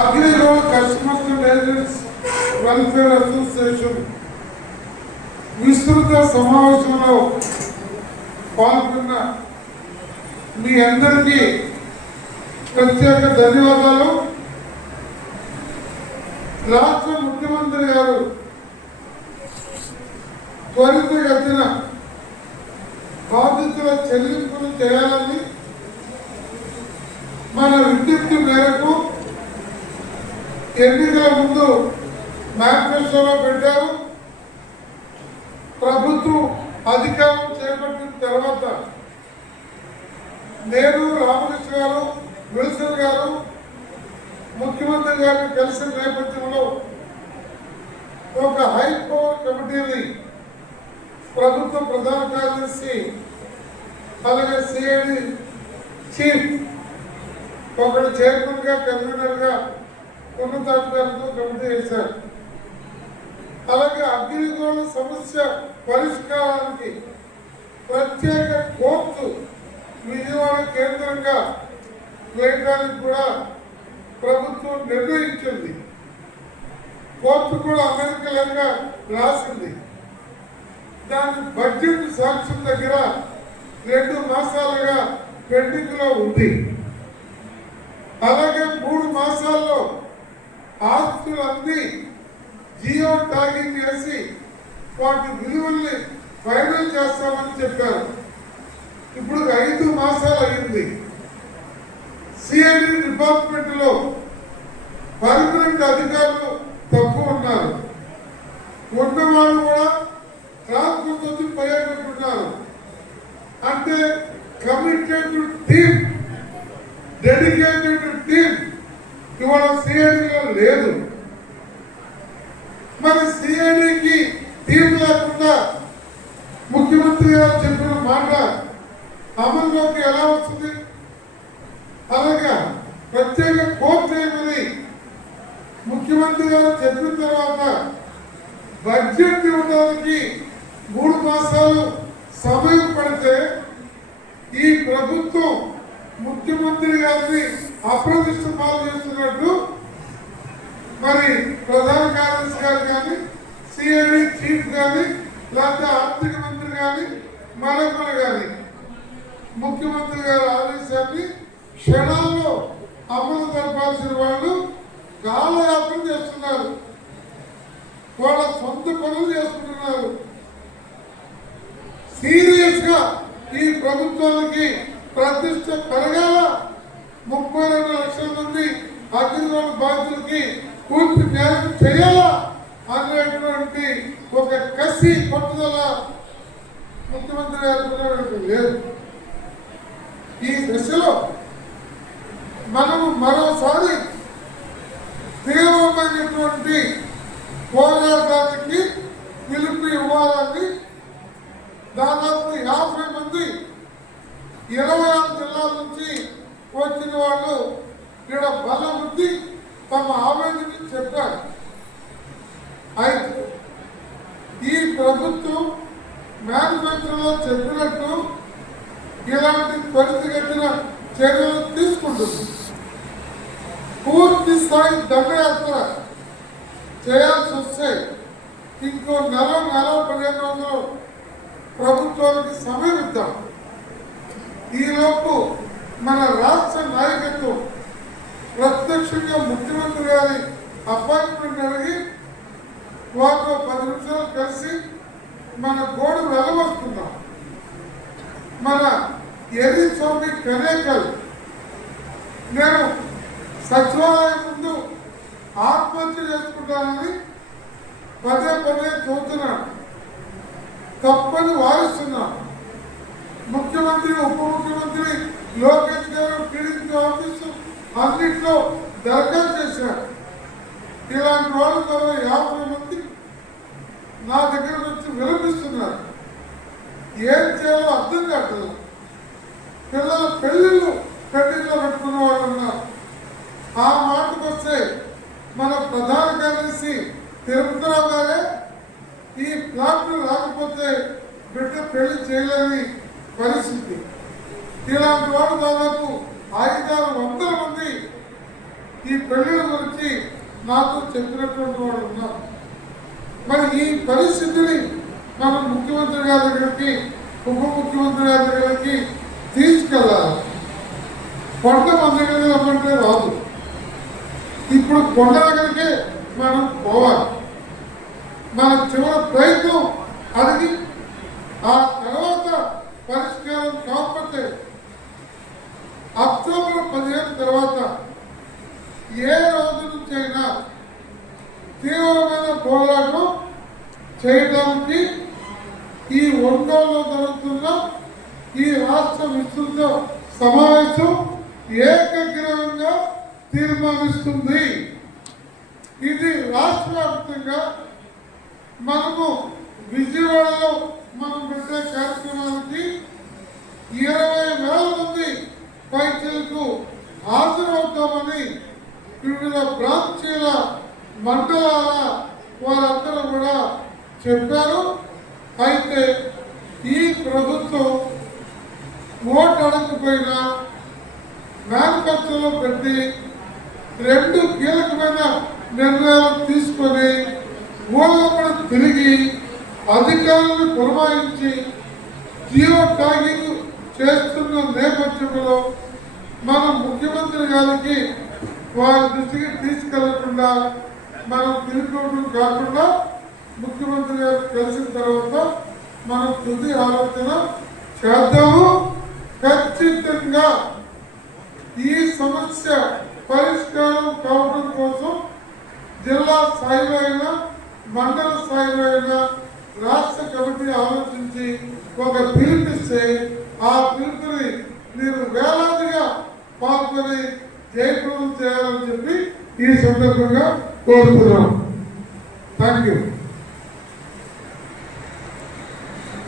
AgriGold customers and agents welfare association విస్తృత సమావేశంలో పాల్గొన్న మీ అందరికీ ప్రత్యేక ధన్యవాదాలు. రాష్ట్ర ముఖ్యమంత్రి గారు త్వరితగతిన బాధితుల చెల్లింపులు చేయాలని మన విజ్ఞప్తి మేరకు ఎన్నికల ముందు మేనిఫెస్టోలో పెట్టారు. ప్రభుత్వం అధికారం చేపట్టిన తర్వాత నేను రామకృష్ణ గారు విల్సన్ గారు ముఖ్యమంత్రి గారిని కలిసిన నేపథ్యంలో ఒక హైపవర్ కమిటీని ప్రభుత్వ ప్రధాన కార్యదర్శి అలాగే సిఐడి చీఫ్ ఒకటి చైర్మన్ గా కన్వీనర్ గా ఉన్నతాధికారులతో కమిటీ వేశారు. అలాగే అగ్రిగోల్డ్ సమస్య పరిష్కారానికి ప్రత్యేక కోర్టు విజయవాడ కేంద్రంగా వేయడానికి కూడా ప్రభుత్వం నిర్ణయించింది. కోర్టు కూడా అమెరికలంగా రాసింది. దాని బడ్జెట్ సాక్ష్యం దగ్గర 2 మాసాలుగా పెండింగ్ లో ఉంది. అలాగే 3 మాసాల్లో ఆస్తులన్నీ జియో ట్యాగింగ్ చేసి వాటి విలువల్ని ఫైనల్ చేస్తామని చెప్పారు. ఇప్పుడు 5 మాసాలు అయింది. సిఐడి డిపార్ట్మెంట్ లో పర్మనెంట్ అధికారులు తక్కువ ఉన్నారు. ఉన్నవాళ్ళు కూడా ట్రాన్స్ఫర్ పోయేటట్టున్నారు. అంటే కమిటెడ్ టీమ్, డెడికేటెడ్ టీమ్ ఇవాళ సిఐడిలో లేదు. మరి సిఐడికి టీం లేకుండా ముఖ్యమంత్రి గారు చెప్పిన మాట అమల్లోకి ఎలా వస్తుంది? అలాగే ప్రత్యేక కోర్టు ఏమని ముఖ్యమంత్రి గారు చెప్పిన తర్వాత బడ్జెట్ ఇవ్వడానికి 3 మాసాలు సమయం పడితే ఈ ప్రభుత్వం ముఖ్యమంత్రి గారిని అప్రదిష్ట పాలు చేస్తున్నట్టు మరి ప్రధాన కార్యదర్శి గారు కానీ సిఐడి చీఫ్ కానీ లేకపోతే ఆర్థిక మంత్రి కానీ మరొకరు కానీ ముఖ్యమంత్రి గారి ఆదేశాన్ని క్షణాల్లో అమలు జరపాల్సిన వాళ్ళు కాలయాపన చేస్తున్నారు. వాళ్ళ సొంత పనులు చేసుకుంటున్నారు. సీరియస్ గా ఈ ప్రభుత్వానికి ప్రతిష్ట పెరగాల, 32 లక్షల మంది అగ్రిగోల్డ్ బాధితులకి పూర్తి న్యాయం చేయాలా అనేటువంటి ఒక కసి పట్టుదల ముఖ్యమంత్రి గారు లేదు. ఈ దశలో మనము మరోసారి తీవ్రమైనటువంటి పోరాటానికి పిలుపు ఇవ్వాలని దాదాపు 50 మంది 26 జిల్లాల నుంచి వచ్చిన వాళ్ళు ఇక్కడ బలం ఉంది తమ ఆవేదనని చెప్పారు. అయితే ఈ ప్రభుత్వం మేనిఫెస్టోలో చెప్పినట్టు ఇలాంటి త్వరితగతిన చర్యలు తీసుకుంటుంది. పూర్తి స్థాయి దండయాత్ర చేయాల్సి వస్తే ఇంకో నెల 15 రోజులు ప్రభుత్వానికి సమయం ఇద్దాం. ఈలోపు మన రాష్ట్ర నాయకత్వం ప్రత్యక్షంగా ముఖ్యమంత్రి గారి అపాయింట్మెంట్ అడిగి వారితో 10 నిమిషాలు కలిసి మన గోడు వెలవస్తున్నాం. మన ఎర్రి స్వామి కనేకల్ నేను సచివాలయం ముందు ఆత్మహత్య చేసుకుంటానని పదే చూస్తున్నాను. తప్పని వారిస్తున్నాను. ముఖ్యమంత్రి ఉప ముఖ్యమంత్రి లోకేష్ గారు టీడీపీ ఆఫీసు అన్నింటిలో దరఖాస్తు చేశారు. ఇలాంటి వాళ్ళు 50 మంది నా దగ్గర వచ్చి విలపిస్తున్నారు. ఏం చేయాలో అర్థం కావట్లేదు. పిల్లల పెళ్లిళ్ళు పెళ్లిలో పెట్టుకున్న వాళ్ళు ఉన్నారు. ఆ మాటకు వస్తే మన ప్రధాన కార్యదర్శి తిరుపతిరావు గారే ఈ ప్లాట్లు రాకపోతే బిడ్డ పెళ్లి చేయలేని పరిస్థితి. ఇలాంటి వాడు దాదాపు 500-600 మంది ఈ పెళ్లిల గురించి నాతో చెప్పినటువంటి వాళ్ళు ఉన్నారు. మరి ఈ పరిస్థితిని మనం ముఖ్యమంత్రి గారి దగ్గరికి, ఉప ముఖ్యమంత్రి గారి దగ్గరికి తీసుకెళ్ళాలి. కొండ మన దగ్గర రమ్మంటే రాదు. ఇప్పుడు కొండ దగ్గరికే మనం పోవాలి. మన చివరి ప్రయత్నం అడిగి ఆ తర్వాత పరిష్కారం కాకపోతే అక్టోబర్ 15 తర్వాత ఏ రోజు నుంచి అయినా తీవ్రమైన పోరాటం చేయడానికి ఈ ఒంగోలులో జరుగుతున్న ఈ రాష్ట్ర విస్తృత సమావేశం ఏకగ్రీవంగా తీర్మానిస్తుంది. ఇది రాష్ట్ర వ్యాప్తంగా మనము విజయవాడలో మనం పెట్టే కార్యక్రమానికి 20,000 మంది పైచలకు హాజరవుతామని వివిధ బ్రాంచీల మండలాల వారందరూ కూడా చెప్పారు. అయితే ఈ ప్రభుత్వం ఓటు అడగకపోయినా మేనిఫెస్టోలో పెట్టి 2 కీలకమైన నిర్ణయాలు తీసుకొని ఊళ్ళో తిరిగి అధికారులను పురమాయించి జియో ట్యాగింగ్ చేస్తున్న నేపథ్యంలో మనం ముఖ్యమంత్రి గారికి వారి దృష్టికి తీసుకెళ్లకుండా మనం తిరుగుకోవడం కాకుండా ముఖ్యమంత్రి గారు కలిసిన తర్వాత మనం తుది ఆలోచన చేద్దాము. ఖచ్చితంగా ఈ సమస్య పరిష్కారం కావడం కోసం జిల్లా స్థాయిలో అయినా మండల స్థాయిలో అయినా రాష్ట్ర కమిటీ ఆలోచించి ఒక పిలుపిస్తే ఆ పిలుపుని మీరు వేలాదిగా పాల్గొని జయప్రదం చేయాలని చెప్పి ఈ సందర్భంగా కోరుతున్నాం. Thank you.